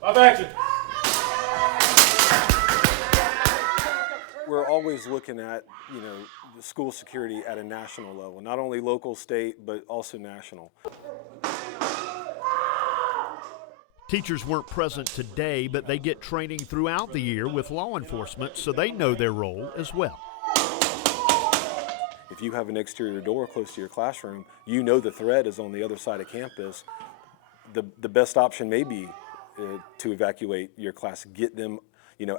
Live action. We're always looking at, the school security at a national level, not only local, state, but also national. Teachers weren't present today, but they get training throughout the year with law enforcement, so they know their role as well. If you have an exterior door close to your classroom, you know the threat is on the other side of campus. The best option may be to evacuate your class, get them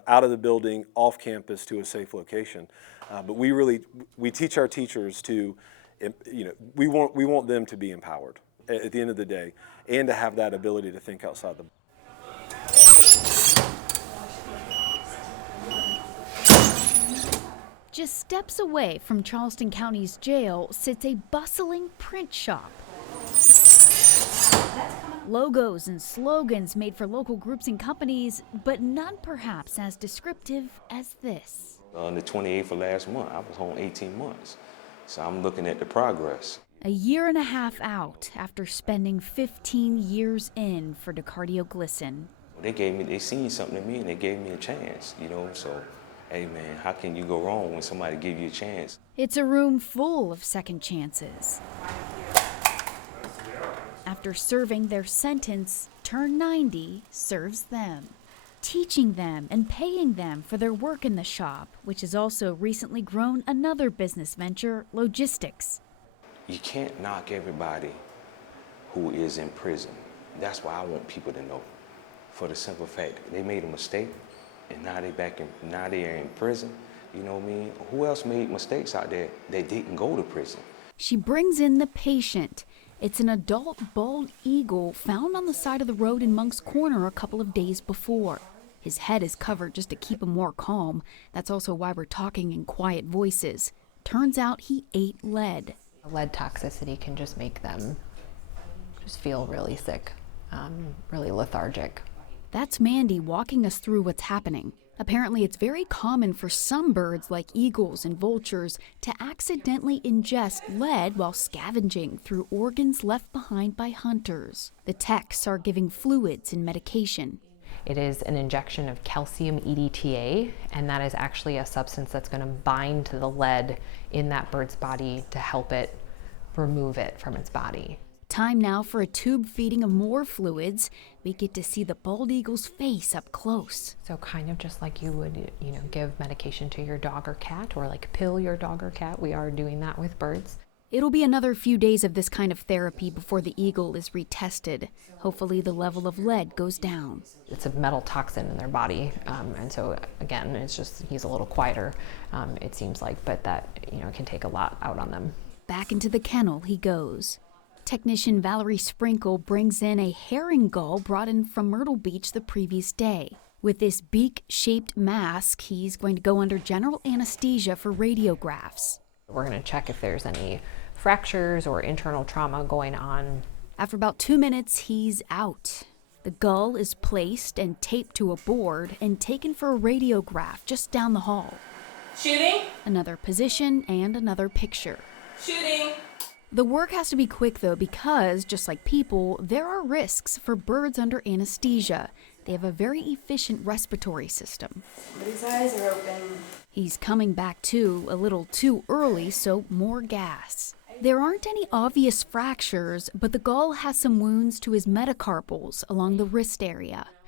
out of the building, off campus to a safe location. But we teach our teachers to, we want them to be empowered at the end of the day, and to have that ability to think outside the box. Just steps away from Charleston County's jail sits a bustling print shop. Logos and slogans made for local groups and companies, but none perhaps as descriptive as this. On the 28th of last month, I was home 18 months, so I'm looking at the progress. A year and a half out after spending 15 years in for DeCardioGlisten. They seen something in me and they gave me a chance, so hey man, how can you go wrong when somebody give you a chance? It's a room full of second chances. After serving their sentence, Turn 90 serves them, teaching them and paying them for their work in the shop, which has also recently grown another business venture, logistics. You can't knock everybody who is in prison. That's why I want people to know, for the simple fact they made a mistake and now they're in prison. You know what I mean? Who else made mistakes out there that didn't go to prison? She brings in the patient. It's an adult bald eagle found on the side of the road in Monk's Corner a couple of days before. His head is covered just to keep him more calm. That's also why we're talking in quiet voices. Turns out he ate lead. Lead toxicity can just make them just feel really sick, really lethargic. That's Mandy walking us through what's happening. Apparently, it's very common for some birds like eagles and vultures to accidentally ingest lead while scavenging through organs left behind by hunters. The techs are giving fluids and medication. It is an injection of calcium EDTA, and that is actually a substance that's going to bind to the lead in that bird's body to help it remove it from its body. Time now for a tube feeding of more fluids. We get to see the bald eagle's face up close. So kind of just like you would, give medication to your dog or cat, or like pill your dog or cat. We are doing that with birds. It'll be another few days of this kind of therapy before the eagle is retested. Hopefully the level of lead goes down. It's a metal toxin in their body, and so again, it's just he's a little quieter, it seems like, but that can take a lot out on them. Back into the kennel he goes. Technician Valerie Sprinkle brings in a herring gull brought in from Myrtle Beach the previous day. With this beak-shaped mask, he's going to go under general anesthesia for radiographs. We're going to check if there's any fractures or internal trauma going on. After about 2 minutes, he's out. The gull is placed and taped to a board and taken for a radiograph just down the hall. Shooting. Another position and another picture. Shooting. The work has to be quick, though, because, just like people, there are risks for birds under anesthesia. They have a very efficient respiratory system. His eyes are open. He's coming back to a little too early, so more gas. There aren't any obvious fractures, but the gull has some wounds to his metacarpals along the wrist area.